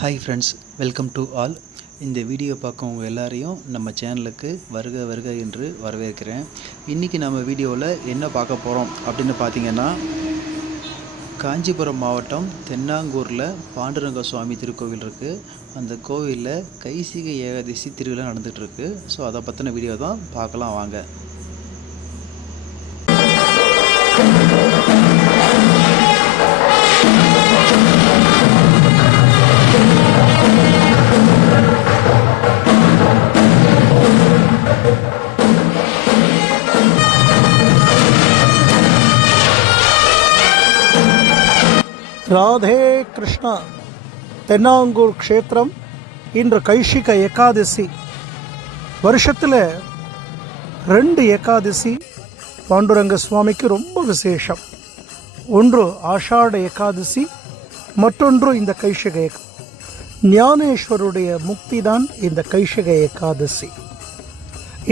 Hi friends welcome to all இந்த video பார்க்கவங்க எல்லாரையும் நம்ம சேனலுக்கு வருக வருக என்று வரவேற்கிறேன். இன்றைக்கி நம்ம வீடியோவில் என்ன பார்க்க போகிறோம் அப்படின்னு பார்த்தீங்கன்னா காஞ்சிபுரம் மாவட்டம் தென்னாங்கூரில் பாண்டுரங்க சுவாமி திருக்கோவில் இருக்குது அந்த கோவிலில் கைசிக ஏகாதசி திருவிழா நடந்துகிட்ருக்கு ஸோ அதை பற்றின வீடியோ தான் பார்க்கலாம் வாங்க. ராதே கிருஷ்ணா தென்னாங்கூர் க்ஷேத்திரம் இன்று கைஷிக ஏகாதசி. வருஷத்தில் ரெண்டு ஏகாதசி பாண்டுரங்க சுவாமிக்கு ரொம்ப விசேஷம். ஒன்று ஆஷாட ஏகாதசி மற்றொன்று இந்த கைஷிக ஏகா ஞானேஸ்வருடைய முக்தி தான் இந்த கைஷிக ஏகாதசி.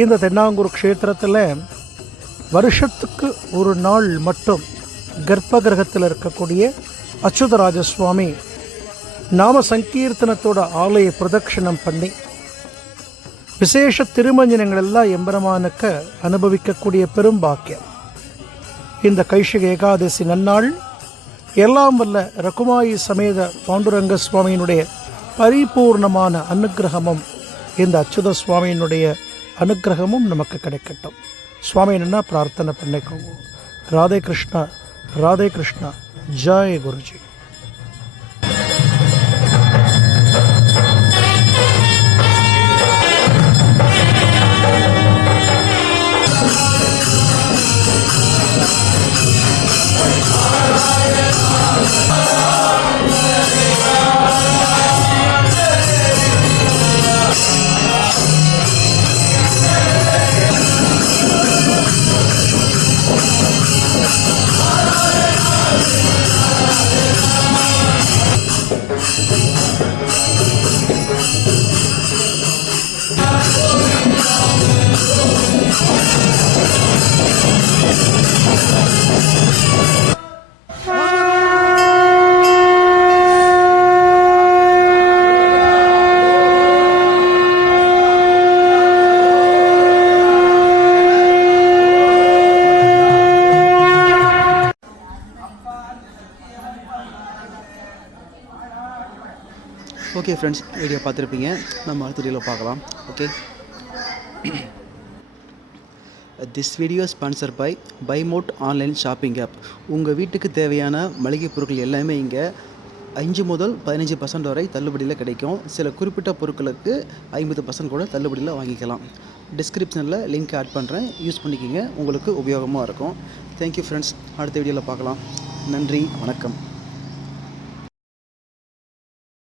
இந்த தென்னாங்கூர் க்ஷேத்திரத்தில் வருஷத்துக்கு ஒரு நாள் மட்டும் கர்ப்ப கிரகத்தில் இருக்கக்கூடிய அச்சுதராஜ சுவாமி நாம சங்கீர்த்தனத்தோட ஆலய பிரதட்சணம் பண்ணி விசேஷ திருமஞ்சனங்கள் எல்லாம் எம்பெருமானுக்கு அனுபவிக்கக்கூடிய பெரும் பாக்கியம். இந்த கைஷிக ஏகாதசி நன்னாள் எல்லாம் வல்ல ரகுமாயி சமேத பாண்டுரங்க சுவாமியினுடைய பரிபூர்ணமான அனுக்கிரகமும் இந்த அச்சுத சுவாமியினுடைய அனுக்கிரகமும் நமக்கு கிடைக்கட்டும். சுவாமி என்ன பிரார்த்தனை பண்ணிக்கோங்க. ராதே கிருஷ்ணா ராதே கிருஷ்ணா. जय गुरु जी Oh, ஓகே ஃப்ரெண்ட்ஸ் வீடியோ பார்த்துருப்பீங்க நம்ம அடுத்த வீடியோவில் பார்க்கலாம் okay this video sponsor by பைமோட் online shopping app உங்கள் வீட்டுக்கு தேவையான மளிகை பொருட்கள் எல்லாமே இங்கே அஞ்சு முதல் பதினஞ்சு பர்சன்ட் வரை தள்ளுபடியில் கிடைக்கும். சில குறிப்பிட்ட பொருட்களுக்கு ஐம்பது பர்சன்ட் கூட தள்ளுபடியில் வாங்கிக்கலாம். டிஸ்கிரிப்ஷனில் லிங்க் ஆட் பண்ணுறேன் யூஸ் பண்ணிக்கிங்க. உங்களுக்கு உபயோகமாக இருக்கும். தேங்க்யூ ஃப்ரெண்ட்ஸ் அடுத்த வீடியோவில் பார்க்கலாம். நன்றி. வணக்கம்.